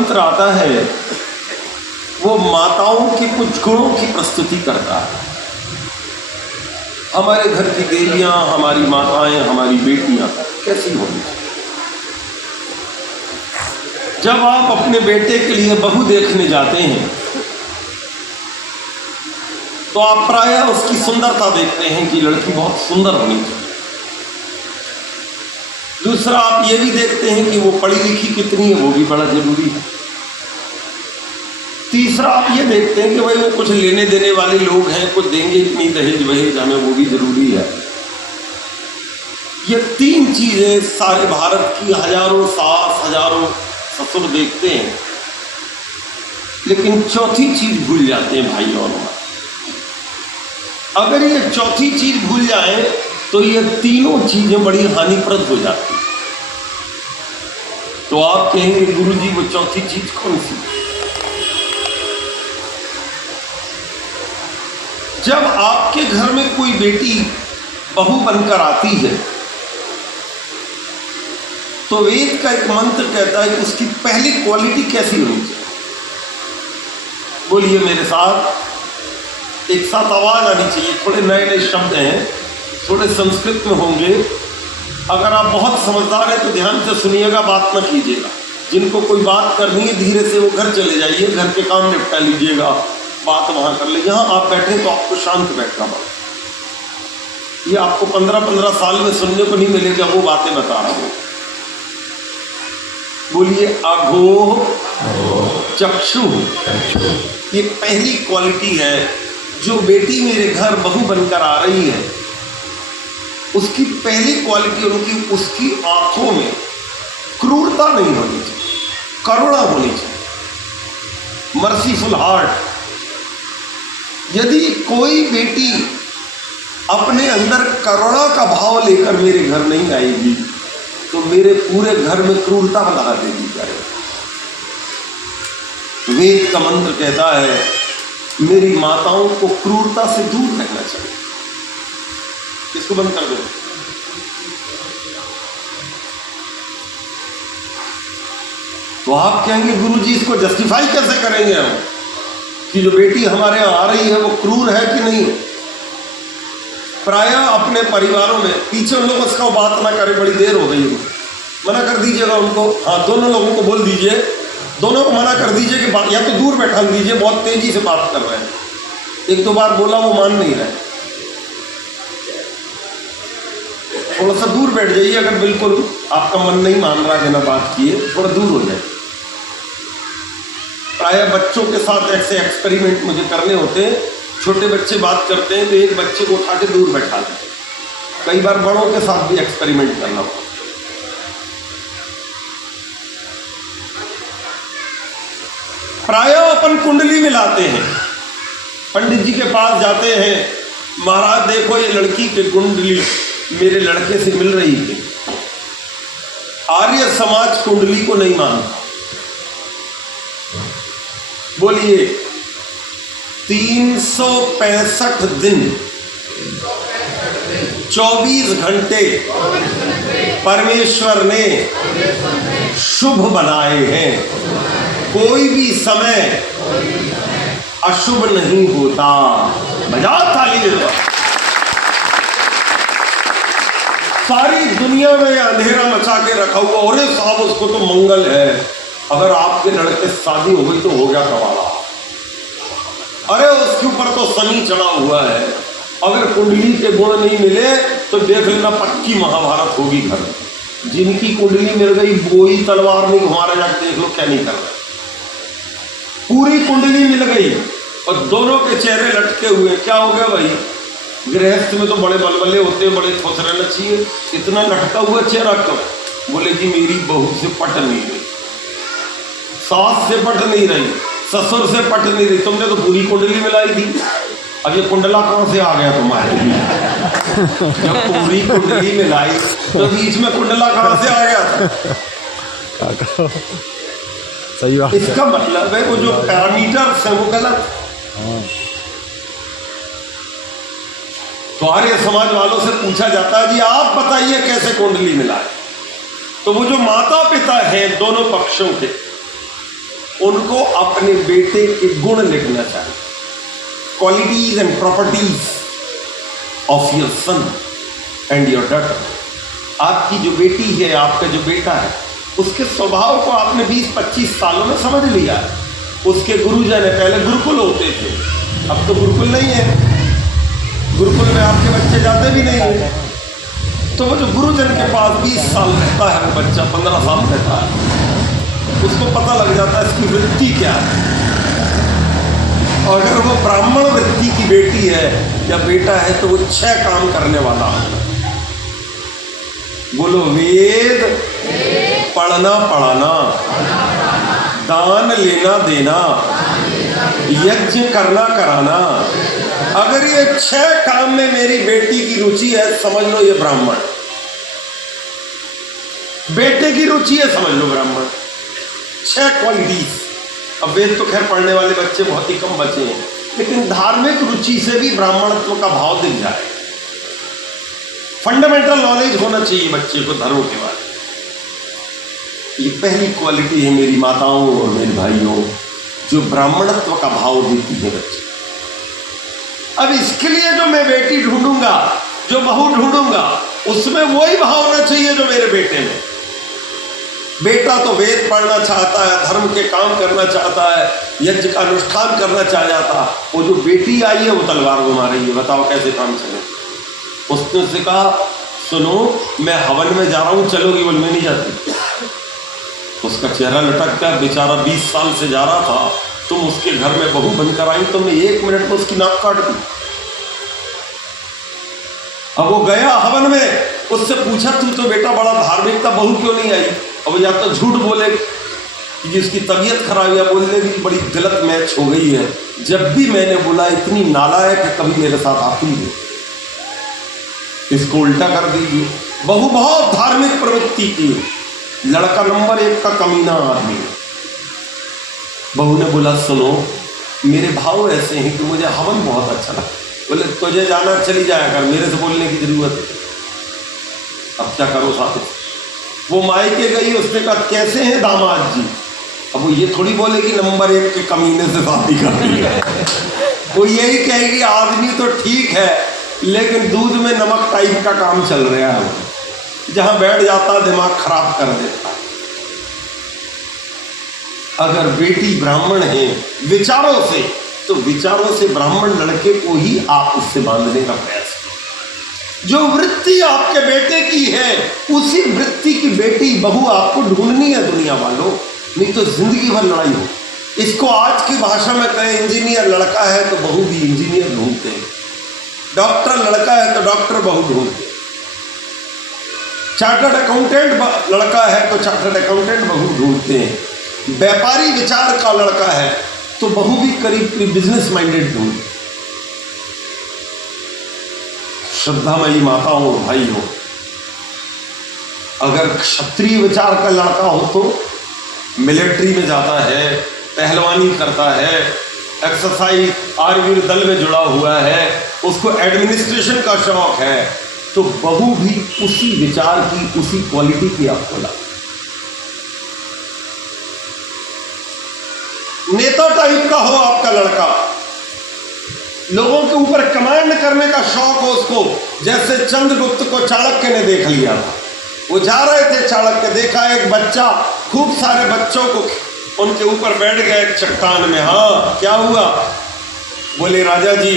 मंत्र आता है वो माताओं के कुछ गुणों की प्रस्तुति करता है। हमारे घर की देवियां, हमारी माताएं, हमारी बेटियां कैसी होनी चाहिए। जब आप अपने बेटे के लिए बहू देखने जाते हैं तो आप प्रायः उसकी सुंदरता देखते हैं कि लड़की बहुत सुंदर होनी चाहिए। दूसरा, आप ये भी देखते हैं कि वो पढ़ी लिखी कितनी है, वो भी बड़ा जरूरी है। तीसरा, आप ये देखते हैं कि भाई वो कुछ लेने देने वाले लोग हैं, कुछ देंगे कि नहीं दहेज वहेज हमें, वो भी जरूरी है। ये तीन चीजें सारे भारत की हजारों सास, हजारों ससुर देखते हैं, लेकिन चौथी चीज भूल जाते हैं भाई और माँ। अगर ये चौथी चीज भूल जाए तो ये तीनों चीजें बड़ी हानिप्रद हो जाती। तो आप कहेंगे गुरुजी वो चौथी चीज कौन सी? जब आपके घर में कोई बेटी बहू बनकर आती है तो वेद का एक मंत्र कहता है कि उसकी पहली क्वालिटी कैसी होनी चाहिए। बोलिए मेरे साथ, एक साथ आवाज आनी चाहिए। थोड़े नए नए शब्द हैं, थोड़े संस्कृत में होंगे। अगर आप बहुत समझदार हैं तो ध्यान से सुनिएगा, बात ना कीजिएगा। जिनको कोई बात करनी है धीरे से वो घर चले जाइए, घर के काम निपटा लीजिएगा, बात वहां कर लीजिए। यहाँ आप बैठे तो आपको शांत बैठना पड़ेगा। ये आपको 15-15 साल में सुनने को नहीं मिलेगा वो बातें बता रहा हूँ। बोलिए अघोः चक्षु। ये पहली क्वालिटी है। जो बेटी मेरे घर बहू बनकर आ रही है उसकी पहली क्वालिटी उसकी आंखों में क्रूरता नहीं होनी चाहिए, करुणा होनी चाहिए, मर्सीफुल हार्ट। यदि कोई बेटी अपने अंदर करुणा का भाव लेकर मेरे घर नहीं आएगी तो मेरे पूरे घर में क्रूरता लगा देगी जाएगी। वेद का मंत्र कहता है मेरी माताओं को क्रूरता से दूर रहना चाहिए। इसको बंद कर दो। तो आप कहेंगे गुरुजी इसको जस्टिफाई कैसे करेंगे हम कि जो बेटी हमारे यहाँ आ रही है वो क्रूर है कि नहीं? प्रायः अपने परिवारों में पीछे उन लोगों से बात ना करें, बड़ी देर हो गई है, मना कर दीजिएगा उनको। हाँ, दोनों लोगों को बोल दीजिए, दोनों को मना कर दीजिए कि बात, या तो दूर बैठा दीजिए, बहुत तेजी से बात कर रहे हैं। एक दो बार बोला वो मान नहीं रहे, थोड़ा सा दूर बैठ जाइए। अगर बिल्कुल आपका मन नहीं मान रहा बिना बात किए, थोड़ा दूर हो जाए। प्रायः बच्चों के साथ ऐसे एक्सपेरिमेंट मुझे करने होते हैं। छोटे बच्चे बात करते हैं तो एक बच्चे को उठा के दूर बैठा दें। कई बार बड़ों के साथ भी एक्सपेरिमेंट करना होता है। प्रायः अपन कुंडली मिलाते हैं, पंडित जी के पास जाते हैं, महाराज देखो ये लड़की की कुंडली मेरे लड़के से मिल रही थी। आर्य समाज कुंडली को नहीं मानता। बोलिए 365 दिन 24 घंटे परमेश्वर ने शुभ बनाए हैं। कोई भी समय अशुभ नहीं होता। बजाओ ताली। सारी दुनिया में अंधेरा मचा के रखा हुआ, और साहब उसको तो मंगल है। अगर आपके लड़के शादी हो गई तो हो गया कमाला। अरे उसके ऊपर तो शनि चढ़ा हुआ है। अगर कुंडली के गुण नहीं मिले तो देख लेना पक्की महाभारत होगी घर में। जिनकी कुंडली मिल गई वो ही तलवार नहीं घुमा रहे, जाके देख लो क्या नहीं कर रहे। पूरी कुंडली मिल गई और दोनों के चेहरे लटके हुए, क्या हो गया भाई? गृहस्थ में तो बड़े बलबले होते हैं, बड़े खुश रहना चाहिए। इतना लटका हुआ चेहरा क्यों? बोले कि मेरी बहू से पट नहीं रही, सास से पट नहीं रही, ससुर से पट नहीं रही। तुमने तो पूरी कुंडली मिलाई थी, अब ये कुंडला कहाँ से आ गया तुम्हारे? जब पूरी कुंडली मिलाई तो बीच में कुंडला कहाँ से आ गया था? सही बात। इसका मतलब है वो जो पैरामीटर्स हैं वो गलत। तो आर्य समाज वालों से पूछा जाता है जी आप बताइए कैसे कुंडली मिलाए? तो वो जो माता पिता हैं दोनों पक्षों के, उनको अपने बेटे के गुण लिखना चाहिए, qualities and properties of your son and your daughter. आपकी जो बेटी है, आपका जो बेटा है, उसके स्वभाव को आपने 20-25 सालों में समझ लिया है। उसके गुरुजन है, पहले गुरुकुल होते थे, अब तो गुरुकुल नहीं है, गुरुकुल में आपके बच्चे जाते भी नहीं है। तो वो जो गुरुजन के पास 20 साल रहता है, वो बच्चा 15 साल रहता है, उसको पता लग जाता है इसकी वृत्ति क्या है। और अगर वो ब्राह्मण वृत्ति की बेटी है या बेटा है तो वो 6 काम करने वाला है। बोलो, वेद पढ़ना पढ़ाना, दान लेना देना, यज्ञ करना कराना। अगर ये 6 काम में मेरी बेटी की रुचि है, समझ लो ये ब्राह्मण। बेटे की रुचि है, समझ लो ब्राह्मण। 6 क्वालिटीज। अब वेद तो खैर पढ़ने वाले बच्चे बहुत ही कम बचे हैं, लेकिन धार्मिक रुचि से भी ब्राह्मणत्व का भाव दिख जाए। फंडामेंटल नॉलेज होना चाहिए बच्चे को धर्म के बारे में। ये पहली क्वालिटी है मेरी माताओं और मेरे भाइयों, जो ब्राह्मणत्व का भाव देती है बच्चे। अब इसके लिए जो मैं बेटी ढूंढूंगा, जो बहू ढूंढूंगा, उसमें वही भाव होना चाहिए जो मेरे बेटे में। बेटा तो वेद पढ़ना चाहता है, धर्म के काम करना चाहता है, यज्ञ का अनुष्ठान करना चाहता। वो जो बेटी आई है वो तलवार घुमा रही है, बताओ कैसे काम चले। उसने उससे कहा, सुनो मैं हवन में जा रहा हूं, चलोगी? बोल, मैं नहीं जाती। उसका चेहरा लटक गया, बेचारा 20 साल से जा रहा था, तुम उसके घर में बहू बनकर आई, तुमने 1 मिनट में उसकी नाक काट दी। अब वो गया हवन में, उससे पूछा, तू तो बेटा बड़ा धार्मिक था, बहू क्यों नहीं आई? अब या तो झूठ बोले कि जिसकी तबीयत खराब, या बोलने की बड़ी गलत मैच हो गई है। जब भी मैंने बोला इतनी नालायक है, कभी मेरे साथ आती है, इसको उल्टा कर दीजिए। बहू बहुत धार्मिक प्रवृत्ति की, लड़का नंबर 1 का कमीना आदमी। बहू ने बोला, सुनो मेरे भाव ऐसे हैं कि मुझे हवन बहुत अच्छा लगता। बोले, तुझे जाना चली जाया कर, मेरे से बोलने की जरूरत है। अब क्या करो साथी? वो मायके गई, उसने कहा, कैसे हैं दामाद जी? अब वो ये थोड़ी बोलेगी नंबर 1 के कमीने से शादी कर रही है। वो यही कहेगी आदमी तो ठीक है, लेकिन दूध में नमक टाइप का काम चल रहा है, जहां बैठ जाता दिमाग खराब कर देता है। अगर बेटी ब्राह्मण है विचारों से, तो विचारों से ब्राह्मण लड़के को ही आप उससे बांधने का प्रयास करें। जो वृत्ति आपके बेटे की है, उसी वृत्ति की बेटी बहू आपको ढूंढनी है दुनिया वालों, नहीं तो जिंदगी भर लड़ाई हो। इसको आज की भाषा में कहें, इंजीनियर लड़का है तो बहू भी इंजीनियर ढूंढते हैं, डॉक्टर लड़का है तो डॉक्टर बहू ढूंढते, चार्टर्ड अकाउंटेंट लड़का है तो चार्टर्ड अकाउंटेंट बहू ढूंढते हैं, व्यापारी विचार का लड़का है तो बहू भी करीब करीब बिजनेस माइंडेड ढूंढते। श्रद्धामयी माताओं और भाई हो, अगर क्षत्रिय विचार का लड़का हो तो मिलिट्री में जाता है, पहलवानी करता है, एक्सरसाइज आर्मी दल में जुड़ा हुआ है, उसको एडमिनिस्ट्रेशन का शौक है, तो बहू भी उसी विचार की, उसी क्वालिटी की आपको लगे। नेता टाइप का हो आपका लड़का, लोगों के ऊपर कमांड करने का शौक हो उसको, जैसे चंद्रगुप्त को चाणक्य ने देख लिया था। वो जा रहे थे, चाणक्य देखा एक बच्चा खूब सारे बच्चों को उनके ऊपर बैठ गया एक चट्टान में। हाँ, क्या हुआ? बोले, राजा जी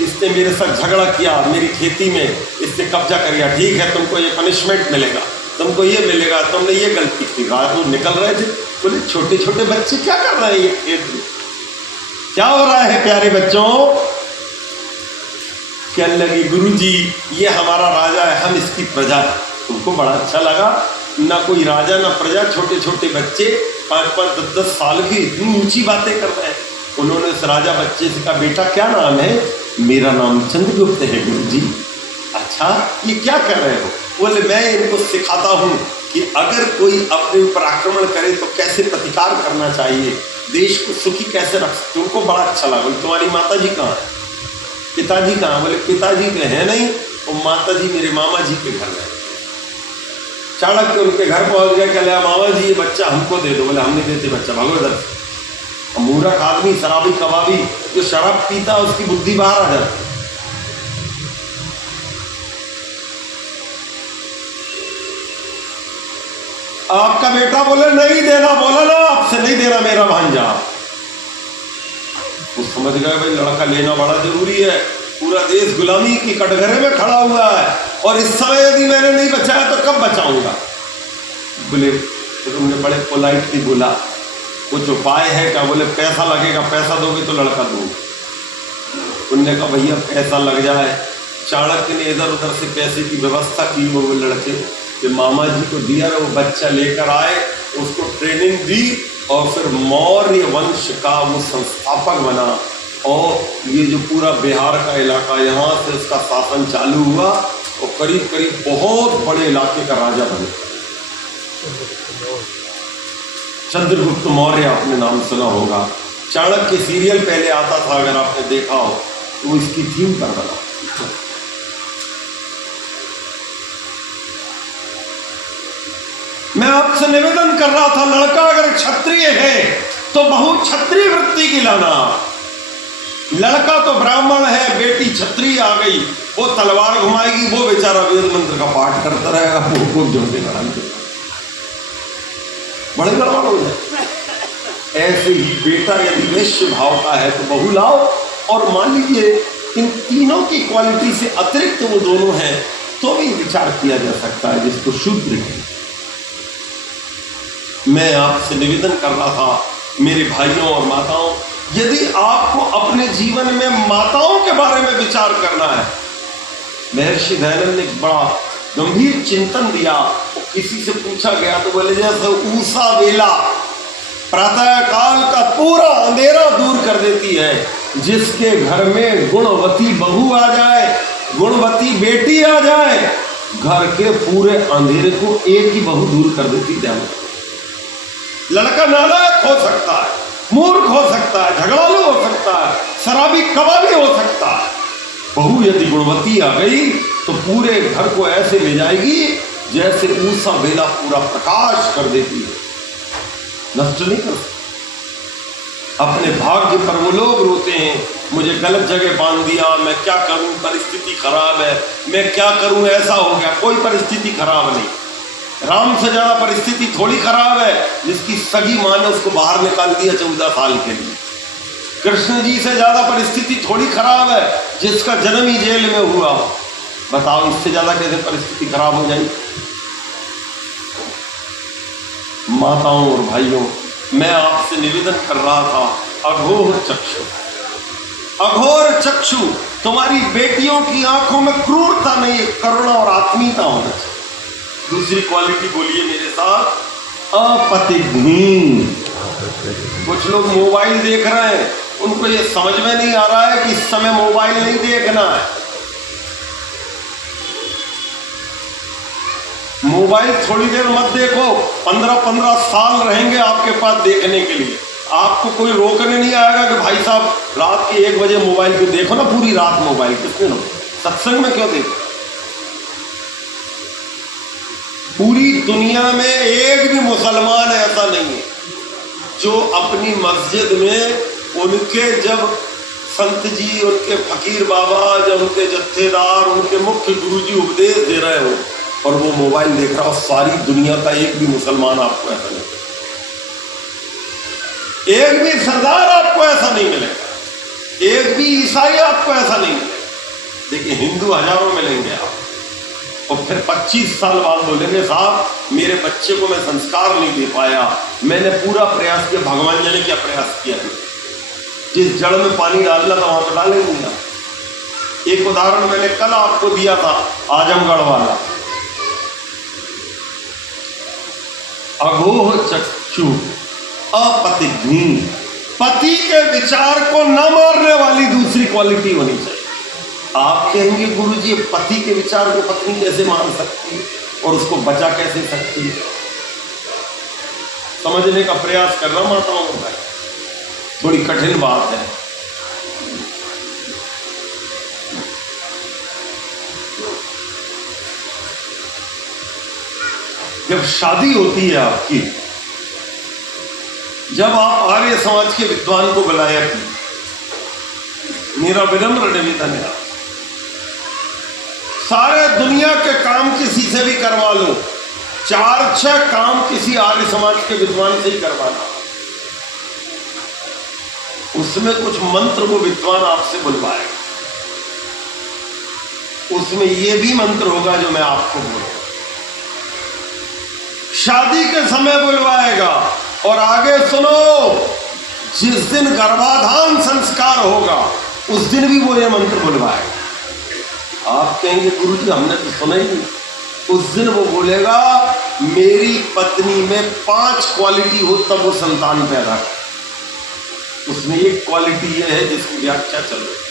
इसने मेरे साथ झगड़ा किया, मेरी खेती में इससे कब्जा कर लिया। ठीक है, तुमको ये पनिशमेंट मिलेगा, तुमको ये मिलेगा, तुमने ये गलती की। रात को निकल रहे थे, बोले छोटे छोटे बच्चे क्या कर रहे हैं ये खेत में, क्या हो रहा है प्यारे बच्चों? कहने लगी, गुरुजी ये हमारा राजा है, हम इसकी प्रजा है। तुमको बड़ा अच्छा लगा? ना कोई राजा ना प्रजा, छोटे छोटे बच्चे 5-5, 10-10 साल की इतनी ऊंची बातें कर रहे हैं। उन्होंने उस राजा बच्चे से कहा, बेटा क्या नाम है? मेरा नाम चंद्रगुप्त है गुरुजी। अच्छा, ये क्या कर रहे हो? बोले, मैं इनको सिखाता हूँ कि अगर कोई अपने ऊपर आक्रमण करे तो कैसे प्रतिकार करना चाहिए, देश को सुखी कैसे रख सकते। उनको बड़ा अच्छा लगा। बोले, तुम्हारी माता जी कहाँ है? पिताजी कहाँ? बोले, पिताजी तो है नहीं, और माता जी मेरे मामा जी के घर गए। चाणक्य उनके घर पहुंच गया, कहला, मामा जी ये बच्चा हमको दे दो। बोले, हम नहीं देते बच्चा, भागो इधर। मूर्ख आदमी, शराबी कबाबी जो शराब पीता है उसकी बुद्धि बाहर आ जाती। आपका बेटा बोले नहीं देना, बोला ना आपसे नहीं देना मेरा भांजा, वो समझ गए भाई लड़का लेना बड़ा जरूरी है, पूरा देश गुलामी की कटघरे में खड़ा हुआ है और इस समय यदि मैंने नहीं बचाया तो कब बचाऊंगा। बोले तो तुमने बड़े पोलाइटली बोला कुछ उपाय है क्या? बोले पैसा लगेगा, पैसा दोगे तो लड़का दूंगा। उनने कहा भैया पैसा लग जाए। चाणक्य ने इधर उधर से पैसे की व्यवस्था की, वो लड़के के मामा जी को दिया, वो बच्चा लेकर आए, उसको ट्रेनिंग दी और फिर मौर्य वंश का वो संस्थापक बना और ये जो पूरा बिहार का इलाका यहाँ से उसका शासन चालू हुआ और करीब करीब बहुत बड़े इलाके का राजा बने। चंद्रगुप्त मौर्य आपने नाम सुना होगा। चाणक्य सीरियल पहले आता था, अगर आपने देखा हो तो वो इसकी थीम पर बना। मैं आपसे निवेदन कर रहा था, लड़का अगर क्षत्रिय है तो बहु क्षत्रिय वृत्ति की लाना। लड़का तो ब्राह्मण है, बेटी क्षत्रिय आ गई, वो तलवार घुमाएगी, वो बेचारा वेद मंत्र का पाठ करता रहेगा, वो खूब जोड़े लड़ाई बड़े गड़बड़ हो जाए। ऐसे ही बेटा यदि वैश्य भाव का है तो बहू लाओ, और मान लीजिए इन तीनों की क्वालिटी से अतिरिक्त वो दोनों हैं तो भी विचार किया जा सकता है, जिसको शूद्र है। मैं आपसे निवेदन कर रहा था मेरे भाइयों और माताओं, यदि आपको अपने जीवन में माताओं के बारे में विचार करना है, महर्षि दयानंद ने बड़ा गंभीर चिंतन दिया। तो किसी से पूछा गया तो बोले जैसे ऊषा बेला प्रातः काल का पूरा अंधेरा दूर कर देती है, जिसके घर में गुणवती बहू आ जाए, गुणवती बेटी आ जाए, घर के पूरे अंधेरे को एक ही बहू दूर कर देती। ध्यान, लड़का नालायक हो सकता है, मूर्ख हो सकता है, झगड़ालू हो सकता है, शराबी कबाबी हो सकता है, बहू यदि गुणवती आ गई तो पूरे घर को ऐसे ले जाएगी जैसे ऊषा बेला पूरा प्रकाश कर देती है, नष्ट नहीं कर सकती। अपने भाग्य पर वो लोग रोते हैं, मुझे गलत जगह बांध दिया, मैं क्या करूं, परिस्थिति खराब है, मैं क्या करूं, ऐसा हो गया। कोई परिस्थिति खराब नहीं। राम से ज्यादा परिस्थिति थोड़ी खराब है जिसकी सगी माँ ने उसको बाहर निकाल दिया 14 साल के लिए। कृष्ण जी से ज्यादा परिस्थिति थोड़ी खराब है जिसका जन्म ही जेल में हुआ। बताओ इससे ज्यादा कैसे परिस्थिति खराब हो जाएगी। माताओं और भाइयों, मैं आपसे निवेदन कर रहा था, अघोर चक्षु, अघोर चक्षु, तुम्हारी बेटियों की आंखों में क्रूरता नहीं, करुणा और आत्मीयता होना चाहिए। दूसरी क्वालिटी बोलिए मेरे साथ, अपतिघ्न। कुछ लोग मोबाइल देख रहे हैं, उनको ये समझ में नहीं आ रहा है कि इस समय मोबाइल नहीं देखना है। मोबाइल थोड़ी देर मत देखो, 15-15 साल रहेंगे आपके पास देखने के लिए। आपको कोई रोकने नहीं आएगा कि भाई साहब रात के 1 बजे मोबाइल क्यों देखो ना, पूरी रात मोबाइल किसने लो, सत्संग में क्यों देखो। पूरी दुनिया में एक भी मुसलमान ऐसा नहीं है जो अपनी मस्जिद में उनके जब संत जी, उनके फकीर बाबा, जब उनके जत्थेदार, उनके मुख्य गुरुजी उपदेश दे रहे हो और वो मोबाइल देख रहा हो। सारी दुनिया का एक भी मुसलमान आपको ऐसा नहीं, एक भी सरदार आपको ऐसा नहीं मिलेगा, एक भी ईसाई आपको ऐसा नहीं मिलेगा। देखिए हिंदू हजारों मिलेंगे आप, और फिर 25 साल बाद बोलेंगे साहब मेरे बच्चे को मैं संस्कार नहीं दे पाया, मैंने पूरा प्रयास किया, भगवान जाने क्या प्रयास किया। जिस जड़ में पानी डालना था वहां पर डालेंगे आप। एक उदाहरण मैंने कल आपको दिया था, आजमगढ़ वाला। अघोर चक्षु, अपतिघ्न, पति के विचार को न मारने वाली दूसरी क्वालिटी होनी चाहिए। आप कहेंगे गुरुजी पति के विचार को पत्नी कैसे मान सकती है और उसको बचा कैसे सकती है। समझने का प्रयास करना माताओं का थोड़ी कठिन बात है। जब शादी होती है आपकी जब आप आर्य समाज के विद्वान को बुलाया कि मेरा विनम्र निवेदन है, सारे दुनिया के काम किसी से भी करवा लो, 4-6 काम किसी आर्य समाज के विद्वान से ही करवाना, उसमें कुछ मंत्र वो विद्वान आपसे बुलवाएगा, उसमें ये भी मंत्र होगा जो मैं आपको बोलूंगा। शादी के समय बुलवाएगा और आगे सुनो, जिस दिन गर्भाधान संस्कार होगा उस दिन भी वो ये मंत्र बुलवाएगा। आप कहेंगे गुरुजी हमने तो सुना ही नहीं। उस दिन वो बोलेगा मेरी पत्नी में 5 क्वालिटी हो तब वो संतान पैदा करे। उसमें एक क्वालिटी ये है जिसकी व्याख्या चल रही है,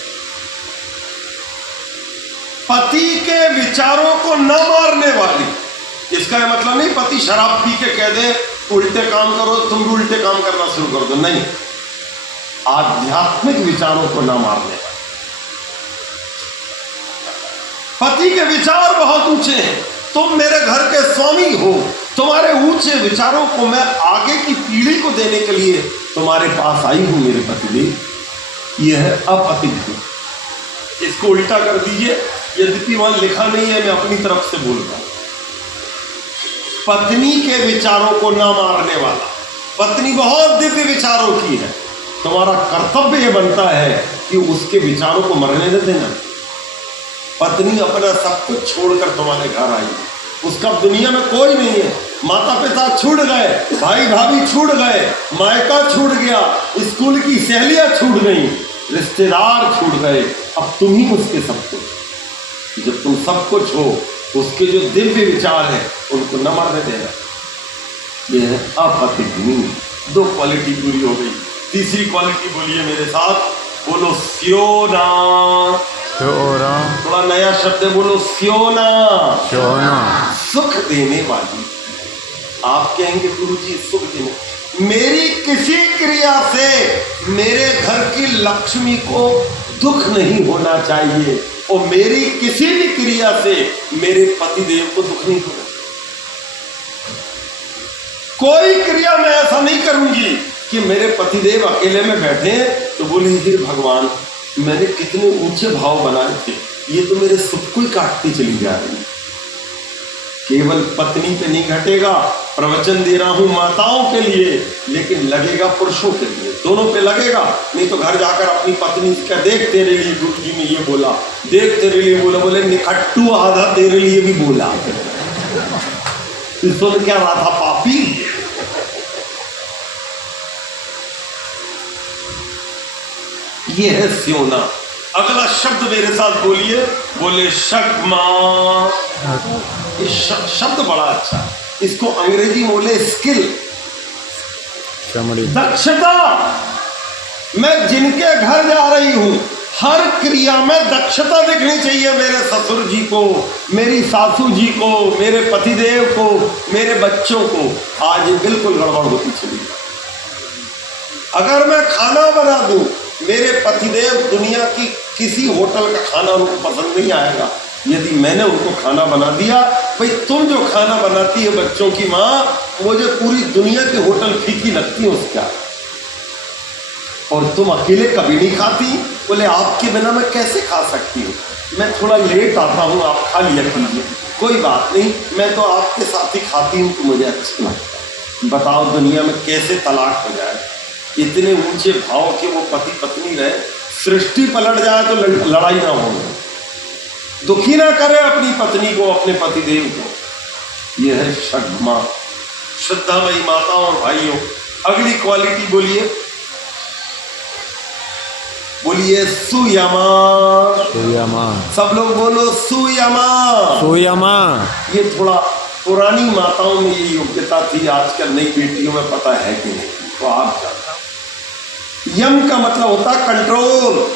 पति के विचारों को न मारने वाली। इसका यह मतलब नहीं पति शराब पी के कह दे उल्टे काम करो तुम भी उल्टे काम करना शुरू कर दो, नहीं, आध्यात्मिक विचारों को न मारने वाली। पति के विचार बहुत ऊंचे हैं, तुम मेरे घर के स्वामी हो, तुम्हारे ऊंचे विचारों को मैं आगे की पीढ़ी को देने के लिए तुम्हारे पास आई हूं मेरे पतिदेव। यह है अपतित्व। इसको उल्टा कर दीजिए, यद्यपि वहां लिखा नहीं है, मैं अपनी तरफ से बोल रहा हूं। पत्नी के विचारों को ना मारने वाला। पत्नी बहुत दिव्य विचारों की है, तुम्हारा कर्तव्य यह बनता है कि उसके विचारों को मरने न देना। पत्नी अपना सब कुछ छोड़कर तुम्हारे घर आई, उसका दुनिया में कोई नहीं है, माता पिता छूट गए, भाई भाभी छूट गए, मायका छूट गया, स्कूल की सहेलियां छूट गई, रिश्तेदार छूट गए, अब तुम ही उसके सब कुछ। जब तुम सब कुछ हो, उसके जो दिव्य विचार है उनको न मारने देना। यह है अपतित्व। 2 क्वालिटी पूरी हो गई। तीसरी क्वालिटी बोलिए मेरे साथ, बोलो स्योना। थोड़ा नया शब्द है, बोलो स्योना। सुख देने वाली। आप कहेंगे गुरुजी सुख देने, मेरी किसी क्रिया से मेरे घर की लक्ष्मी को दुख नहीं होना चाहिए और मेरी किसी भी क्रिया से मेरे पतिदेव को दुख नहीं होना। कोई क्रिया मैं ऐसा नहीं करूंगी कि मेरे पतिदेव अकेले में बैठे तो बोले हे भगवान मैंने कितने ऊंचे भाव बनाए थे, ये तो मेरे सुख को ही काटती चली जा रही। केवल पत्नी पे नहीं घटेगा, प्रवचन दे रहा हूं माताओं के लिए, लेकिन लगेगा पुरुषों के लिए, दोनों पे लगेगा। नहीं तो घर जाकर अपनी पत्नी का देख तेरे लिए गुरुजी ने ये बोला, देख तेरे लिए बोला, बोले निखट्टू आधा तेरे लिए भी बोला। तो सुन क्या रहा था पापी। ये है स्योना। अगला शब्द मेरे साथ बोलिए, बोले शक्मा। ये शब्द बड़ा अच्छा, इसको अंग्रेजी में बोले स्किल, दक्षता। मैं जिनके घर जा रही हूं हर क्रिया में दक्षता दिखनी चाहिए मेरे ससुर जी को, मेरी सासू जी को, मेरे पतिदेव को, मेरे बच्चों को। आज ये बिल्कुल गड़बड़ होती चली। अगर मैं खाना बना दूं, मेरे पतिदेव दुनिया की किसी होटल का खाना उनको पसंद नहीं आएगा। यदि मैंने उनको खाना बना दिया, भाई तुम जो खाना बनाती है बच्चों की माँ, मुझे पूरी दुनिया के होटल फीकी लगती है उसका, और तुम अकेले कभी नहीं खाती। बोले आपके बिना मैं कैसे खा सकती हूँ, मैं थोड़ा लेट आता हूँ, आप खा लिया कीजिए, कोई बात नहीं, मैं तो आपके साथ ही खाती हूँ तो मुझे अच्छा लगता है। बताओ दुनिया में कैसे तलाक हो जाए। इतने ऊंचे भाव के वो पति पत्नी रहे, सृष्टि पलट जाए तो लड़ाई ना हो, दुखी ना करे अपनी पत्नी को, अपने पतिदेव को। यह है शक्मा। श्रद्धामयी माताओं और भाइयों, अगली क्वालिटी बोलिए, बोलिए सुयमा। सुयमा। सब लोग बोलो सुयमा। सुयमा। ये थोड़ा पुरानी माताओं में ये योग्यता थी, आजकल नई बेटियों में पता है कि नहीं, तो आप जानते। यम का मतलब होता है कंट्रोल।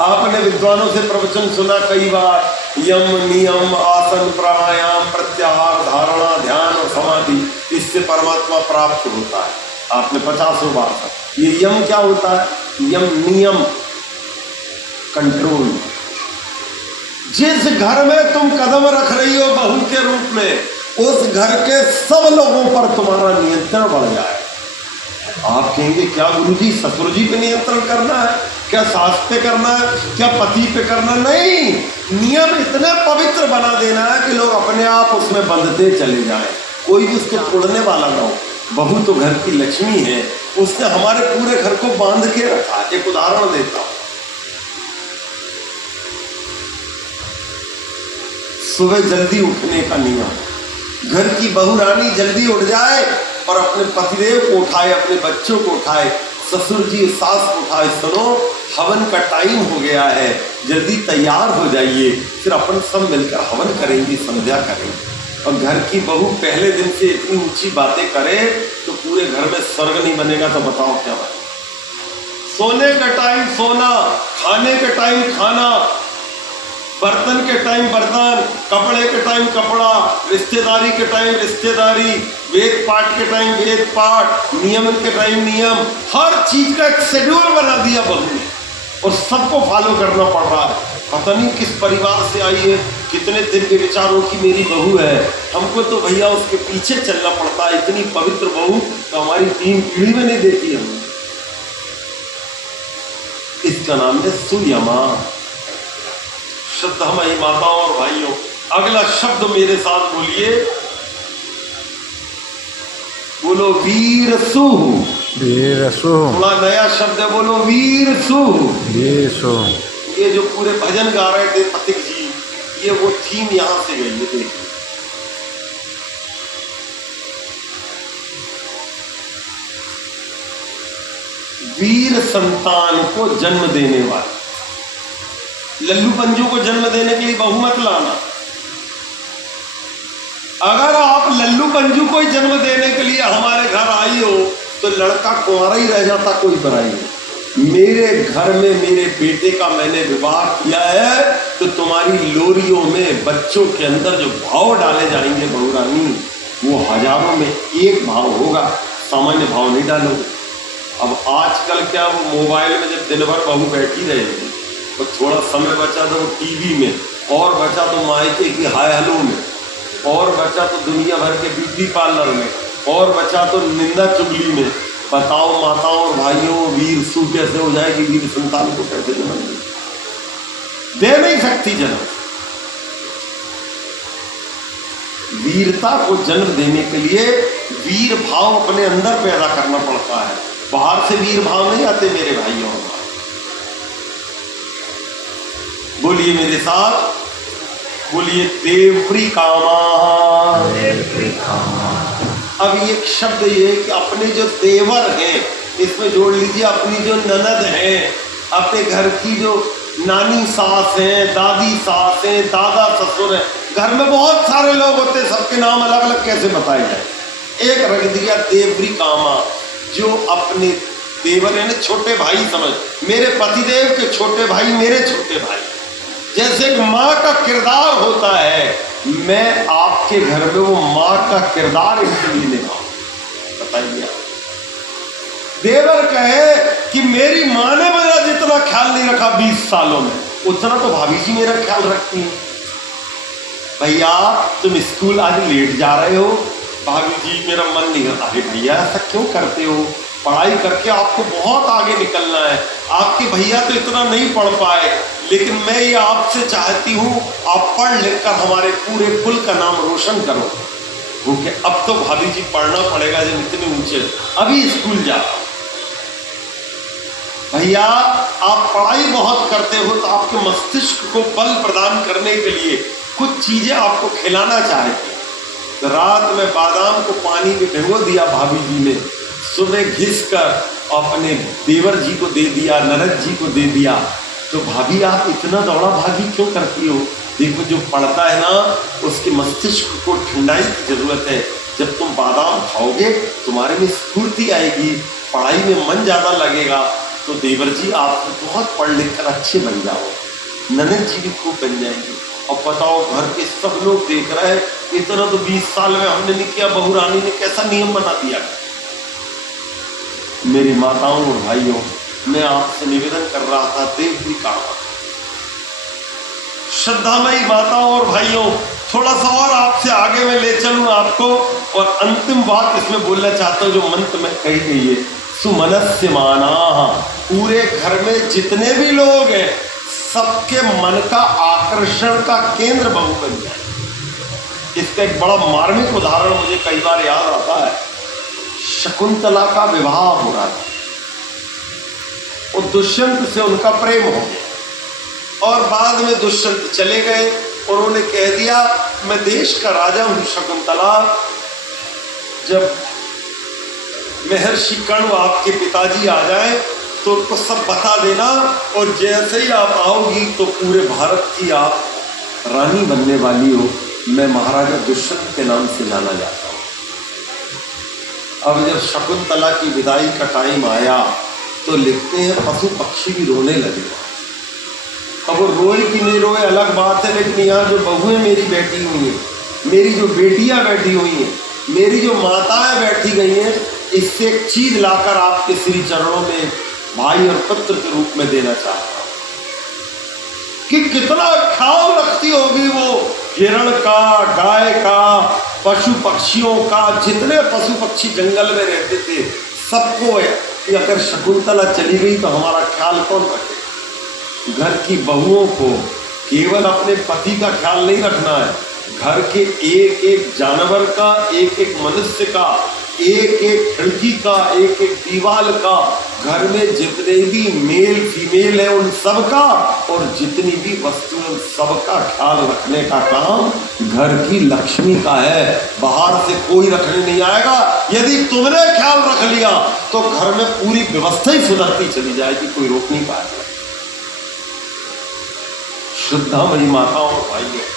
आपने विद्वानों से प्रवचन सुना कई बार, यम नियम आसन प्राणायाम प्रत्याहार धारणा ध्यान और समाधि, इससे परमात्मा प्राप्त होता है। आपने 50 बार सुना। ये यम क्या होता है? यम नियम, कंट्रोल। जिस घर में तुम कदम रख रही हो बहू के रूप में, उस घर के सब लोगों पर तुम्हारा नियंत्रण बढ़ जाए। आप कहेंगे क्या गुरुजी ससुर जी पे नियंत्रण करना है, क्या सास पे करना है, क्या पति पे करना? नहीं, नियम इतना पवित्र बना देना है कि लोग अपने आप उसमें बंधते चले जाएं, कोई भी उसको तोड़ने वाला ना हो। बहू तो घर की लक्ष्मी है, उसने हमारे पूरे घर को बांध के रखा। एक उदाहरण देता हूं, सुबह जल्दी उठने का नियम। घर की बहू रानी जल्दी उठ जाए और अपने पतिदेव को उठाए, अपने बच्चों को उठाए, ससुर जी सास को उठाए, सुनो हवन का टाइम हो गया है, जल्दी तैयार हो जाइए, फिर अपन सब मिलकर हवन करेंगे, संध्या करेंगे। और घर की बहू पहले दिन से इतनी ऊंची बातें करे तो पूरे घर में स्वर्ग नहीं बनेगा। तो बताओ क्या बात? सोने का टाइम सोना, खाने के टाइम खाना, बर्तन के टाइम बर्तन, कपड़े के टाइम कपड़ा, रिश्तेदारी के टाइम रिश्तेदारी, वेद पाठ के टाइम वेद पाठ, नियम के टाइम नियम, हर चीज का एक शेड्यूल बना दिया बहू ने और सबको फॉलो करना पड़ रहा है। पता नहीं किस परिवार से आई है, कितने दिव्य विचारों की मेरी बहू है, हमको तो भैया उसके पीछे चलना पड़ता है। इतनी पवित्र बहू तो हमारी 3 पीढ़ी में नहीं देखी हमने। इसका नाम है सुयमा। श्रद्धामयी माताओं और भाइयों, अगला शब्द मेरे साथ बोलिए, बोलो वीर सुह। वीर सुह। थोड़ा नया शब्द है, बोलो वीर सुह। वीर सुह। ये जो पूरे भजन गा रहे थे पथिक जी, ये वो थीम यहां से गई है। देखिए, वीर संतान को जन्म देने वाले, लल्लू पंजू को जन्म देने के लिए बहू मत लाना। अगर आप लल्लू पंजू को जन्म देने के लिए हमारे घर आई हो तो लड़का कुंवारा ही रह जाता, कोई बुराई नहीं। मेरे घर में मेरे बेटे का मैंने विवाह किया है तो तुम्हारी लोरियों में बच्चों के अंदर जो भाव डाले जाएंगे बहू रानी, वो हजारों में एक भाव होगा, सामान्य भाव नहीं डालोगे। अब आजकल क्या, वो मोबाइल में जब दिन भर बहू बैठी रहेगी तो थोड़ा समय बचा तो वो टीवी में, और बचा तो मायके की हाय हलो में, और बचा तो दुनिया भर के ब्यूटी पार्लर में, और बचा तो निंदा चुगली में। बताओ माताओं और भाइयों, वीर सु कैसे हो जाएगी? वीर संतान को कैसे जन्म दे नहीं सकती जन्म। वीरता को जन्म देने के लिए वीर भाव अपने अंदर पैदा करना पड़ता है, बाहर से वीर भाव नहीं आते मेरे भाइयों। बोलिए मेरे साथ, बोलिए देवरी कामा। अब एक शब्द ये कि अपने जो देवर हैं, इसमें जोड़ लीजिए अपनी जो ननद हैं, अपने घर की जो नानी सास हैं, दादी सास हैं, दादा ससुर हैं। घर में बहुत सारे लोग होते हैं, सबके नाम अलग अलग कैसे बताए जाए? एक रख दिया देवरी कामा, जो अपने देवर यानी छोटे भाई समझ, मेरे पतिदेव के छोटे भाई मेरे छोटे भाई, जैसे एक माँ का किरदार होता है, मैं आपके घर में वो माँ का किरदार इनके लिए निभाऊं। बताइए, देवर कहे कि मेरी माँ ने मेरा जितना ख्याल नहीं रखा 20 सालों में, उतना तो भाभी जी मेरा ख्याल रखती है। भैया तुम स्कूल आज लेट जा रहे हो, भाभी जी मेरा मन नहीं करता। अरे भैया ऐसा क्यों करते हो? पढ़ाई करके आपको बहुत आगे निकलना है, आपके भैया तो इतना नहीं पढ़ पाए, लेकिन मैं ये आपसे चाहती हूँ आप पढ़ लिख कर हमारे पूरे कुल का नाम रोशन करो। क्योंकि अब तो भाभी जी पढ़ना पड़ेगा, जब इतने ऊंचे, अभी स्कूल जा। भैया आप पढ़ाई बहुत करते हो तो आपके मस्तिष्क को बल प्रदान करने के लिए कुछ चीजें आपको खिलाना चाहती। तो रात में बादाम को पानी में भिगो दिया भाभी जी ने, सुबह घिस कर अपने देवर जी को दे दिया, ननद जी को दे दिया। तो भाभी आप इतना दौड़ा भागी क्यों करती हो? देखो जो पढ़ता है ना, उसके मस्तिष्क को ठंडाई की जरूरत है। जब तुम बादाम खाओगे तुम्हारे में स्फूर्ति आएगी, पढ़ाई में मन ज्यादा लगेगा। तो देवर जी आप बहुत पढ़ लिख कर अच्छे बन जाओ, ननद जी भी खूब बन जाएंगे। और बताओ घर के सब लोग देख रहे हैं, इतना तो 20 साल में हमने नहीं किया, बहू रानी ने कैसा नियम बना दिया। मेरी माताओं और भाइयों, मैं आपसे निवेदन कर रहा था, देवरी कामा। श्रद्धामयी माताओं और भाइयों, थोड़ा सा और आपसे आगे मैं ले चलूं आपको, और अंतिम बात इसमें बोलना चाहता हूं जो मंत्र में कही गई है। सुमनस्यमाना, पूरे घर में जितने भी लोग हैं सबके मन का आकर्षण का केंद्र बहू बन जाए। इसका एक बड़ा मार्मिक उदाहरण मुझे कई बार याद आता है। शकुंतला का विवाह हो रहा था और दुष्यंत से उनका प्रेम हो गया और बाद में दुष्यंत चले गए और उन्होंने कह दिया मैं देश का राजा हूं शकुंतला, जब महर्षि कर्ण आपके पिताजी आ जाए तो उनको सब बता देना और जैसे ही आप आओगी तो पूरे भारत की आप रानी बनने वाली हो, मैं महाराजा दुष्यंत के नाम से जाना जाता हूं। अब जब शकुंतला की विदाई का टाइम आया तो लिखते हैं पशु पक्षी भी रोने लगे। अब वो रोए कि नहीं रोए अलग बात है, लेकिन यहाँ जो बहुएं मेरी बैठी हुई हैं, मेरी जो बेटियां बैठी हुई हैं, मेरी जो माताएं बैठी गई हैं, इससे एक चीज लाकर आपके श्री चरणों में भाई और पुत्र के रूप में देना चाहता हूं कि कितना ख्याल रखती होगी वो हिरण का, गाय का, पशु पक्षियों का। जितने पशु पक्षी जंगल में रहते थे सबको कि अगर शकुंतला चली गई तो हमारा ख्याल कौन रखे। घर की बहुओं को केवल अपने पति का ख्याल नहीं रखना है, घर के एक एक जानवर का, एक एक मनुष्य का, एक एक खिड़की का, एक एक दीवार का, घर में जितने भी मेल फीमेल है उन सब का और जितनी भी वस्तु उन सब का ख्याल रखने का काम घर की लक्ष्मी का है। बाहर से कोई रखने नहीं आएगा। यदि तुमने ख्याल रख लिया तो घर में पूरी व्यवस्था ही सुधरती चली जाएगी, कोई रोक नहीं पाएगा। श्रद्धामयी माताओं और भाइयों,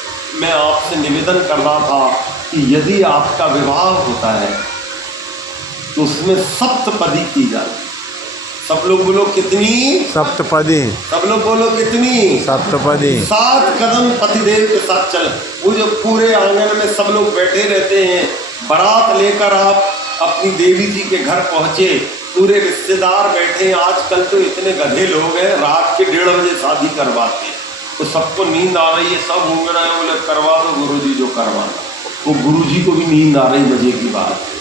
मैं आपसे निवेदन कर रहा था कि यदि आपका विवाह होता है तो उसमें सप्तपदी की जाती। सब लोग बोलो कितनी? सप्तपदी। सब लोग बोलो कितनी? सप्तपदी। 7 कदम पतिदेव के साथ चल। वो जो पूरे आंगन में सब लोग बैठे रहते हैं, बारात लेकर आप अपनी देवी जी के घर पहुंचे, पूरे रिश्तेदार बैठे। आजकल तो इतने गधे लोग हैं, रात के 1:30 बजे शादी करवाते हैं तो सबको नींद आ रही है, सब घूम रहे हैं, बोले करवा दो गुरुजी जो करवाना। वो गुरुजी को भी नींद आ रही, मजे की बात है।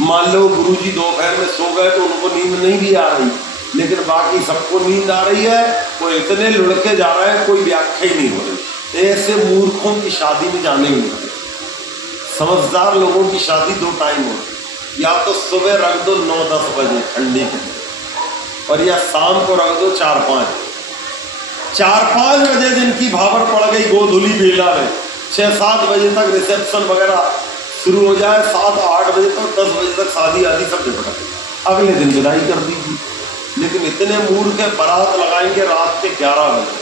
मान लो गुरुजी दोपहर में सो गए तो उनको नींद नहीं भी आ रही, लेकिन बाकी सबको नींद आ रही है। वो इतने लुढ़के जा रहे हैं, कोई व्याख्या ही नहीं हो रही। ऐसे मूर्खों की शादी में जाने ही नहीं। समझदार लोगों की शादी 2 टाइम होती, या तो सुबह रख दो 9-10 बजे ठंडी के, और या शाम को रख दो 4-5। 4-5 बजे जिनकी भावर पड़ गई गोधुली बेला में, 6-7 बजे तक रिसेप्शन वगैरह शुरू हो जाए, 7-8 बजे तक 10 बजे तक शादी आदि सब निपटा, अगले दिन विदाई कर दीजिए। लेकिन इतने मूर्ख है, बारात लगाएंगे रात के 11 बजे,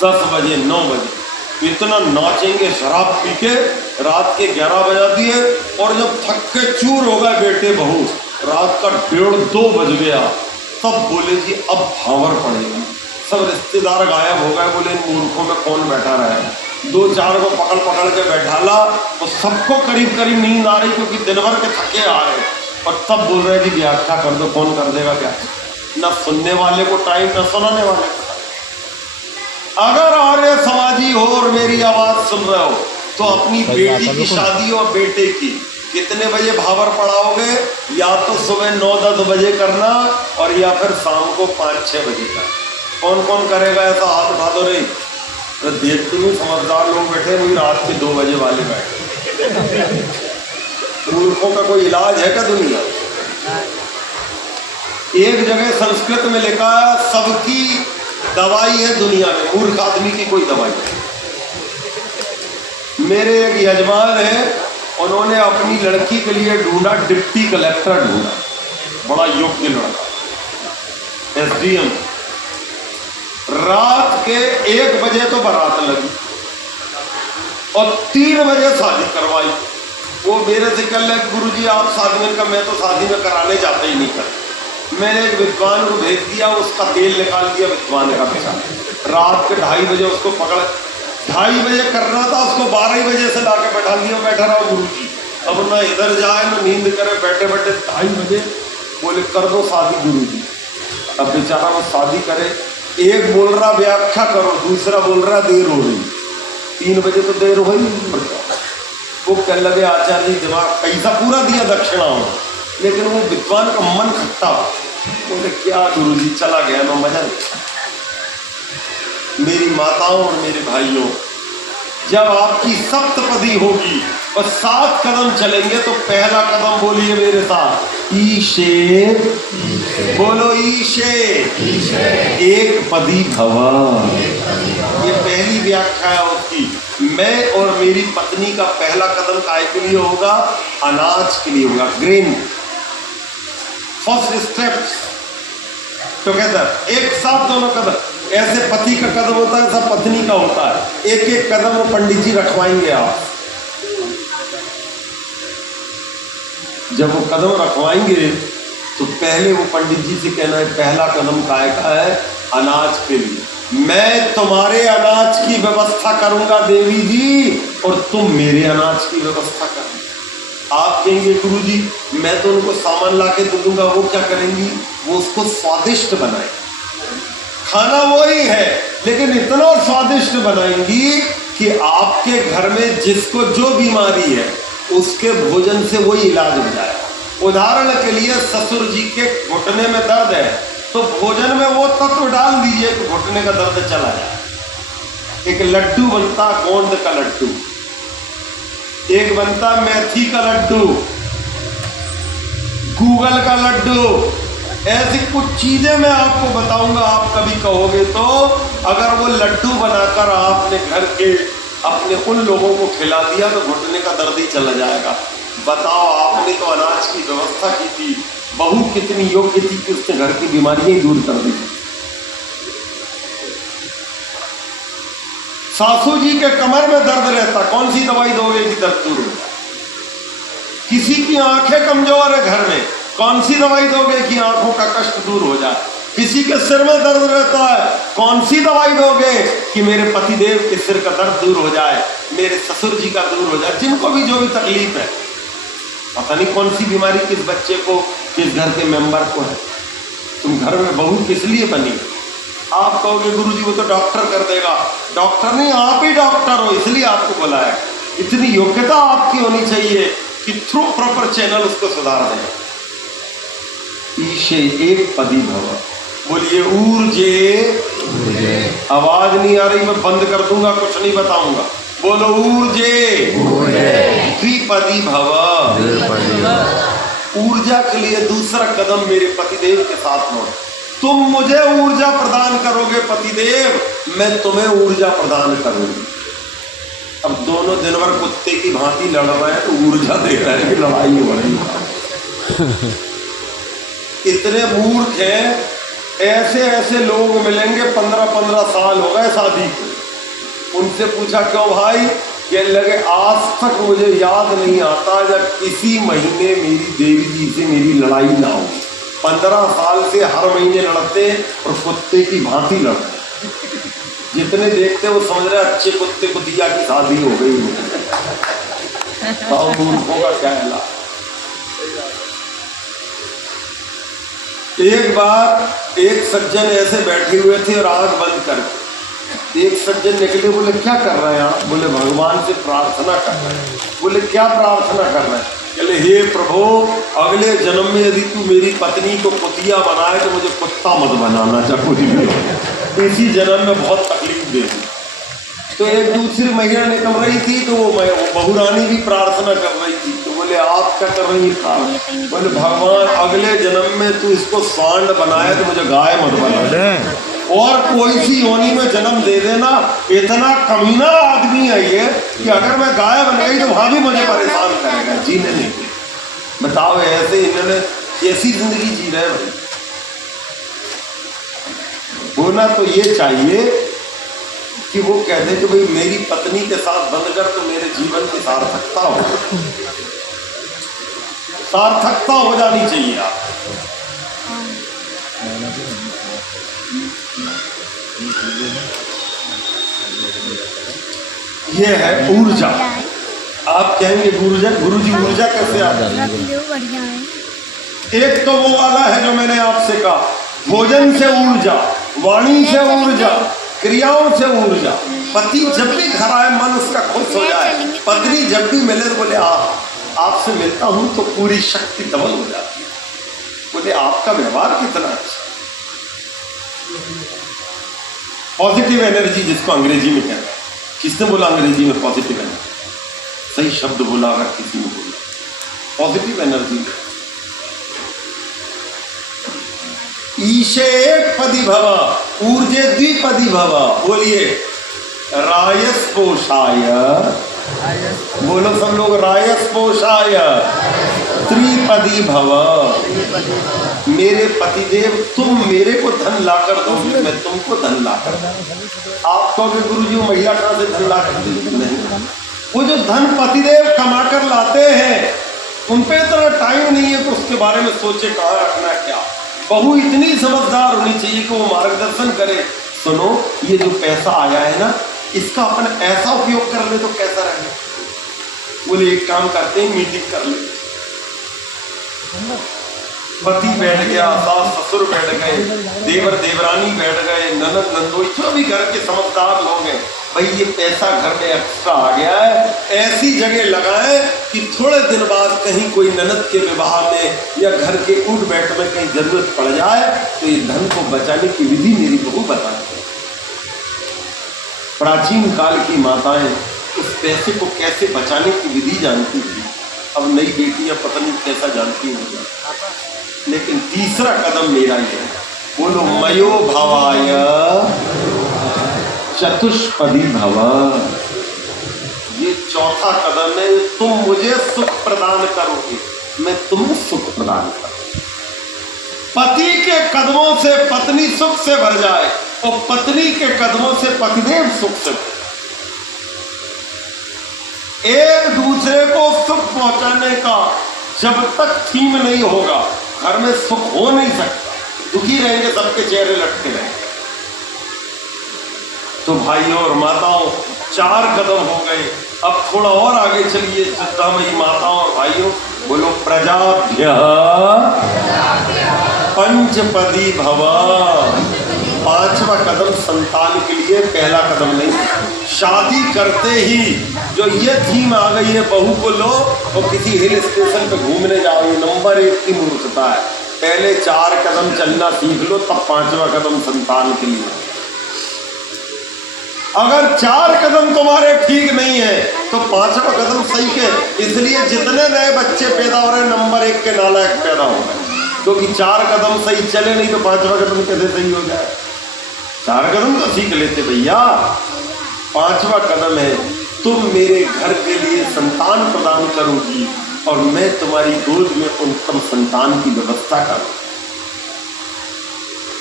10 बजे, 9 बजे, इतना नाचेंगे शराब पी के, रात के 11 बजा दिए। और जब थक के चूर हो गए बेटे बहू, रात का 1:30-2 बज गया, तब बोले जी अब भावर पड़ेगी। सब रिश्तेदार गायब हो गए, बोले इन मूर्खों में कौन बैठा रहे। 2-4 को पकड़ के बैठाला, तो सबको करीब नींद आ रही, क्योंकि दिन भर के थके आ रहे। और तब बोल रहे कि व्याख्या कर दो, कौन कर देगा क्या? ना सुनने वाले को टाइम, ना सुनाने वाले को टाइम। अगर आर्य समाजी हो और मेरी आवाज सुन रहे हो तो अपनी बेटी की शादी और बेटे की कितने बजे भावर पड़ाओगे? या तो सुबह 9-10 बजे करना, और या फिर शाम को 5-6 बजे का। कौन कौन करेगा ऐसा? हाथ उठा दो रे। तो देखते हुए समझदार लोग बैठे, वही रात के 2 बजे वाले बैठे। मूर्खों का कोई इलाज है क्या दुनिया? एक जगह संस्कृत में लिखा है सबकी दवाई है दुनिया में, मूर्ख आदमी की कोई दवाई नहीं। मेरे एक यजमान है, उन्होंने अपनी लड़की के लिए ढूंढा, डिप्टी कलेक्टर ढूंढा, बड़ा योग्य लड़का, SDM। रात के 1 बजे तो बारात लगी और 3 बजे शादी करवाई। वो मेरे से कह रहे गुरुजी आप शादी में, मैं तो शादी में कराने जाते ही नहीं कर। मैंने एक विद्वान को भेज दिया, उसका तेल निकाल दिया विद्वान का बेचारा। रात के 2:30 बजे उसको पकड़, 2:30 बजे करना था, उसको 12 बजे से लाके बैठा लिया, बैठा रहा गुरुजी। अब ना इधर जाए ना नींद करे, बैठे बैठे 2:30 बजे बोले कर दो शादी गुरुजी। अब बेचारा वो शादी करे, एक बोल रहा व्याख्या करो, दूसरा बोल रहा देर हो रही। 3 बजे तो देर हो ही। वो कहने लगे आचार्य जी दिमाग पैसा पूरा दिया दक्षिणा, लेकिन वो विद्वान का मन खट्टा, बोले क्या गुरुजी चला गया ना, मजा नहीं। मेरी माताओं और मेरे भाइयों, जब आपकी सप्तपदी होगी और 7 कदम चलेंगे तो पहला कदम बोलिए मेरे साथ, ईशे, बोलो ईशे, एक पदी भवा। ये पहली व्याख्या है उसकी। मैं और मेरी पत्नी का पहला कदम काय के लिए होगा? अनाज के लिए होगा, ग्रेन, फर्स्ट स्टेप्स टुगेदर, एक साथ दोनों कदम। ऐसे पति का कदम होता है, ऐसा पत्नी का होता है। एक एक कदम वो पंडित जी रखवाएंगे आप। जब वो कदम रखवाएंगे तो पहले वो पंडित जी से कहना है पहला कदम काय का है? अनाज के लिए। मैं तुम्हारे अनाज की व्यवस्था करूंगा देवी जी, और तुम मेरे अनाज की व्यवस्था करना। आप कहेंगे गुरुजी मैं तो उनको सामान ला के दे दूंगा, वो क्या करेंगी? वो उसको स्वादिष्ट बनाए। खाना वही है लेकिन इतना स्वादिष्ट बनाएंगी कि आपके घर में जिसको जो बीमारी है उसके भोजन से वही इलाज हो जाएगा। उदाहरण के लिए ससुर जी के घुटने में दर्द है तो भोजन में वो तत्व डाल दीजिए कि घुटने का दर्द चला जाए। एक लड्डू बनता गोंद का लड्डू, एक बनता मेथी का लड्डू, गूगल का लड्डू। ऐसी कुछ चीजें मैं आपको बताऊंगा, आप कभी कहोगे तो अगर वो लड्डू बनाकर आपने घर के अपने उन लोगों को खिला दिया तो घुटने का दर्द ही चला जाएगा। बताओ, आपने तो अनाज की व्यवस्था की थी, बहू कितनी योग्य थी कि उसने घर की बीमारियां दूर कर दी। सासू जी के कमर में दर्द रहता, कौन सी दवाई दोगे कि दर्द दूर हो जाए? किसी की आंखें कमजोर है घर में, कौन सी दवाई दोगे कि आंखों का कष्ट दूर हो जाए? किसी के सिर में दर्द रहता है, कौन सी दवाई दोगे कि मेरे पतिदेव के सिर का दर्द दूर हो जाए, मेरे ससुर जी का दूर हो जाए, जिनको भी जो भी तकलीफ है। पता नहीं कौन सी बीमारी किस बच्चे को, किस घर के मेंबर को है। तुम घर में बहू किस लिए बनी? आप कहोगे गुरुजी वो तो डॉक्टर कर देगा। डॉक्टर नहीं, आप ही डॉक्टर हो, इसलिए आपको बुलाया। इतनी योग्यता आपकी होनी चाहिए कि थ्रू प्रॉपर चैनल उसको सुधार दें। ईशे एक पदी भव, बोलिए ऊर्जे। आवाज नहीं आ रही, मैं बंद कर दूंगा, कुछ नहीं बताऊंगा। बोलो ऊर्जे द्विपदी भव। ऊर्जा के लिए दूसरा कदम मेरे पतिदेव के साथ लो। तुम मुझे ऊर्जा प्रदान करोगे पतिदेव, मैं तुम्हें ऊर्जा प्रदान करूंगी। अब दोनों दिन भर कुत्ते की भांति लड़ रहे हैं तो ऊर्जा दे रहे हैं कि लड़ाई हो रही है। इतने मूर्ख हैं, ऐसे ऐसे लोग मिलेंगे 15-15 साल हो गए शादी को। उनसे पूछा क्यों भाई? कहने लगे आज तक मुझे याद नहीं आता जब किसी महीने मेरी देवी जी से मेरी लड़ाई ना हो। 15 साल से हर महीने लड़ते और कुत्ते की भांति लड़ते। जितने देखते वो समझ रहे अच्छे कुत्ते कुतिया की शादी हो गई। मूर्खों का क्या है? एक बार एक सज्जन ऐसे बैठे हुए थे और आंख बंद करके एक सज्जन निकले, बोले क्या कर रहे हैं आप? बोले भगवान से प्रार्थना कर रहे हैं। बोले क्या प्रार्थना कर रहे हैं? बोले हे प्रभु, अगले जन्म में यदि तू मेरी पत्नी को कुतिया बनाए तो मुझे कुत्ता मत बनाना, चाहे इसी जन्म में बहुत तकलीफ दे दी। तो एक दूसरी महिला निकल रही थी तो वो बहुरानी भी प्रार्थना कर रही थी। तो बोले आप क्या कर रही है? बोले भगवान अगले जन्म में तू इसको सांड बनाए तो मुझे गाय मत बना, और कोई सी योनि में जन्म दे देना। इतना कमीना आदमी है ये कि अगर मैं गाय बन गई तो वहां भी मुझे परेशान करेगा, जीने नहीं। बताओ ऐसे इन्होंने कैसी जिंदगी जी रहे भाई। होना तो ये चाहिए कि वो कह दे कि भाई मेरी पत्नी के साथ बंद कर तो मेरे जीवन की सार्थकता हो, सार्थकता हो जानी चाहिए। आप ये है ऊर्जा। आप कहेंगे गुरुजी ऊर्जा कैसे आ जाती है? एक तो वो वाला है जो मैंने आपसे कहा, भोजन से ऊर्जा, वाणी से ऊर्जा, क्रियाओं से ऊर्जा। पति जब भी घर आए मन उसका खुश हो जाए, पत्नी जब भी मिले तो बोले आपसे मिलता हूं तो पूरी शक्ति डबल हो जाती है। बोले आपका व्यवहार कितना अच्छा। पॉजिटिव एनर्जी जिसको अंग्रेजी में कहते हैं। किसने बोला अंग्रेजी में पॉजिटिव एनर्जी? सही शब्द बोला अगर किसी ने बोला पॉजिटिव एनर्जी। ईशे एक पदी भव ऊर्जे द्विपदी भव। बोलिए रायस पोषाय, बोलो सब लोग रायस पोषाय त्रिपदी भव। मेरे पतिदेव तुम मेरे को धन लाकर दोगे, मैं तुमको धन लाकर दूंगा। आप कहोगे गुरुजी महिला कहां से धन लाकर देगी? नहीं, वो जो धन पतिदेव कमा कर लाते हैं उन पे इतना टाइम नहीं है तो उसके बारे में सोचे कहाँ रखना क्या। बहू इतनी समझदार होनी चाहिए कि वो मार्गदर्शन करे। सुनो ये जो पैसा आया है ना इसका अपन ऐसा उपयोग कर ले तो कैसा रहे। बोले एक काम करते हैं मीटिंग कर ले। पति बैठ गया, सास ससुर बैठ गए, देवर देवरानी बैठ गए, ननद नंदोई जो भी घर के समझदार लोग हैं, भाई ये पैसा घर में एक्स्ट्रा आ गया है, ऐसी जगह लगाए कि थोड़े दिन बाद कहीं कोई ननद के विवाह में या घर के उठ बैठ में कहीं जरूरत पड़ जाए तो ये धन को बचाने की विधि मेरी बहू बताती है। प्राचीन काल की माताएं उस पैसे को कैसे बचाने की विधि जानती थी। अब नई बेटियां पता नहीं कैसा जानती होंगी, लेकिन तीसरा कदम मेरा ही है। बोलो मयो भवाय चतुष्पदी भव। ये चौथा कदम है, तुम मुझे सुख प्रदान करोगे, मैं तुम्हें सुख प्रदान करूंगा। पति के कदमों से पत्नी सुख से भर जाए और पत्नी के कदमों से पतिदेव सुख से भर। एक दूसरे को सुख पहुंचाने का जब तक थीम नहीं होगा घर में सुख हो नहीं सकता। दुखी रहेंगे, सबके चेहरे लटके रहेंगे। तो भाइयों और माताओं 4 कदम हो गए, अब थोड़ा और आगे चलिए श्रद्धामयी माताओं और भाइयों। बोलो प्रजाभ्य पंचपदी भव। 5वां कदम संतान के लिए, पहला कदम नहीं। शादी करते ही जो ये थीम आ गई है बहू को लो और किसी हिल स्टेशन पे घूमने जाओ, ये नंबर 1 की मूर्खता है। पहले 4 कदम चलना सीख लो तब 5वां कदम संतान के लिए। अगर 4 कदम तुम्हारे ठीक नहीं है तो 5वां कदम सही है। इसलिए जितने नए बच्चे पैदा हो रहे हैं नंबर 1 के नालायक पैदा हो गए, क्योंकि 4 कदम सही चले नहीं तो 5वां कदम कैसे सही हो जाए। 4 कदम तो सीख लेते भैया। 5वां कदम है तुम मेरे घर के लिए संतान प्रदान करोगी और मैं तुम्हारी गोद में उत्तम संतान की व्यवस्था करूँ।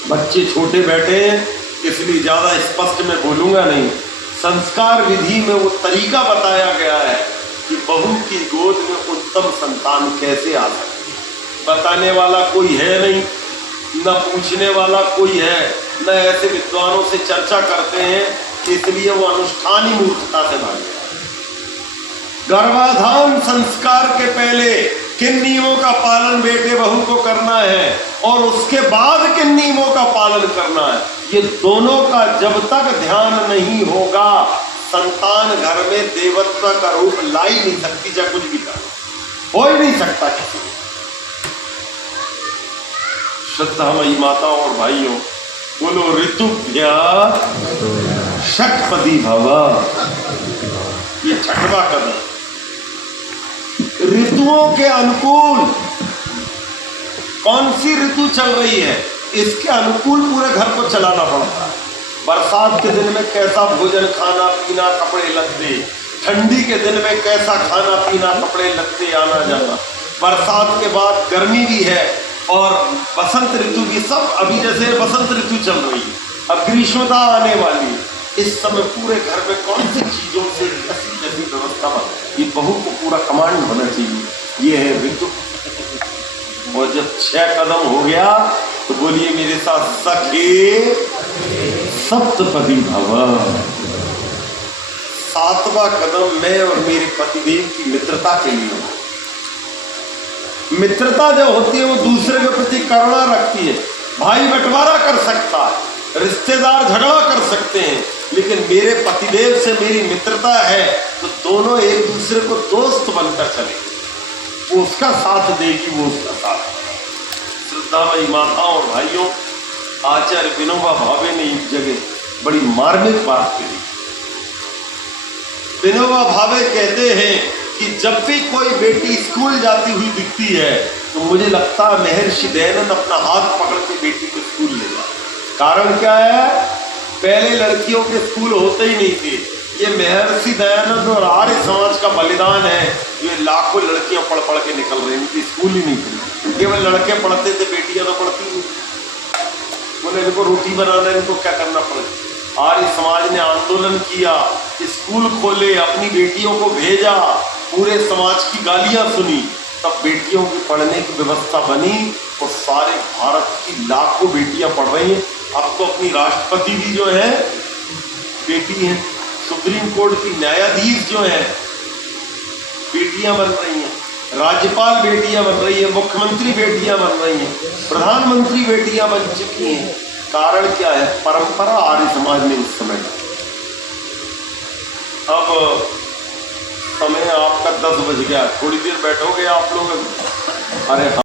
बच्चे छोटे बैठे हैं इसलिए ज्यादा स्पष्ट मैं बोलूंगा नहीं। संस्कार विधि में वो तरीका बताया गया है कि बहू की गोद में उत्तम संतान कैसे आ सके। बताने वाला कोई है नहीं, न पूछने वाला कोई है, न ऐसे विद्वानों से चर्चा करते हैं, इसलिए वो अनुष्ठान ही मूर्खता से भाग गया। गर्भाधान संस्कार के पहले किन नियमों का पालन बेटे बहू को करना है और उसके बाद किन नियमों का पालन करना है, ये दोनों का जब तक ध्यान नहीं होगा संतान घर में देवत्व का रूप ला ही नहीं सकती, चाहे कुछ भी कर हो ही नहीं सकता किसी। श्रद्धामयी माताओं और भाइयों बोलो ऋतुभ्य षट्पदी भव। ये 6वां कदम। ऋतुओं के अनुकूल कौन सी ऋतु चल रही है इसके अनुकूल पूरे घर को चलाना पड़ता है। बरसात के दिन में कैसा भोजन खाना पीना कपड़े लत्ते, ठंडी के दिन में कैसा खाना पीना कपड़े लत्ते आना जाना, बरसात के बाद गर्मी भी है और बसंत ऋतु भी। सब अभी जैसे बसंत ऋतु चल रही है, अब ग्रीष्मता आने वाली है। इस समय पूरे घर में कौन सी चीजों से कैसी कैसी व्यवस्था बने, ये बहू को पूरा कमांड होना चाहिए। ये है ऋतु। और जब 6 कदम हो गया तो बोलिए मेरे साथ सखे सप्तपदी भव। 7वां कदम मैं और मेरे पतिदेव की मित्रता के लिए। मित्रता जो होती है वो दूसरे के प्रति करुणा रखती है। भाई बंटवारा कर सकता है, रिश्तेदार झगड़ा कर सकते हैं, लेकिन मेरे पतिदेव से मेरी मित्रता है तो दोनों एक दूसरे को दोस्त बनकर चले। वो उसका साथ देगी, वो उसका साथ। श्रद्धामयी माताओं और भाइयों, आचार्य विनोबा भावे ने एक जगह बड़ी मार्मिक बात कही। विनोबा भावे कहते हैं कि जब भी कोई बेटी स्कूल जाती हुई दिखती है तो मुझे लगता है महर्षि दयानंद अपना हाथ पकड़ के बेटी को स्कूल ले जाए। कारण क्या है? पहले लड़कियों के स्कूल होते ही नहीं थे। ये महर्षि दयानंद और आर्य समाज का बलिदान है। ये लाखों लड़कियां पढ़ पढ़ के निकल रही, इनकी स्कूल ही नहीं थी। केवल लड़के पढ़ते थे, बेटियां तो पढ़ती नहीं। बोले इनको रोटी बनाना, इनको क्या करना पड़े। आर्य समाज ने आंदोलन किया, स्कूल खोले, अपनी बेटियों को भेजा, पूरे समाज की गालियां सुनी, तब बेटियों की पढ़ने की व्यवस्था बनी और सारे भारत की लाखों बेटियां पढ़ रही हैं। अब तो अपनी राष्ट्रपति भी जो है बेटी है, सुप्रीम कोर्ट की न्यायाधीश जो है बेटियां बन रही हैं, राज्यपाल बेटियां बन रही है, मुख्यमंत्री बेटियां बन रही हैं, प्रधानमंत्री बेटियां बन चुकी हैं। कारण क्या है? परंपरा आर्य समाज ने इस समय। अब समय आपका 10 बज गया, थोड़ी देर बैठोगे आप लोग? अरे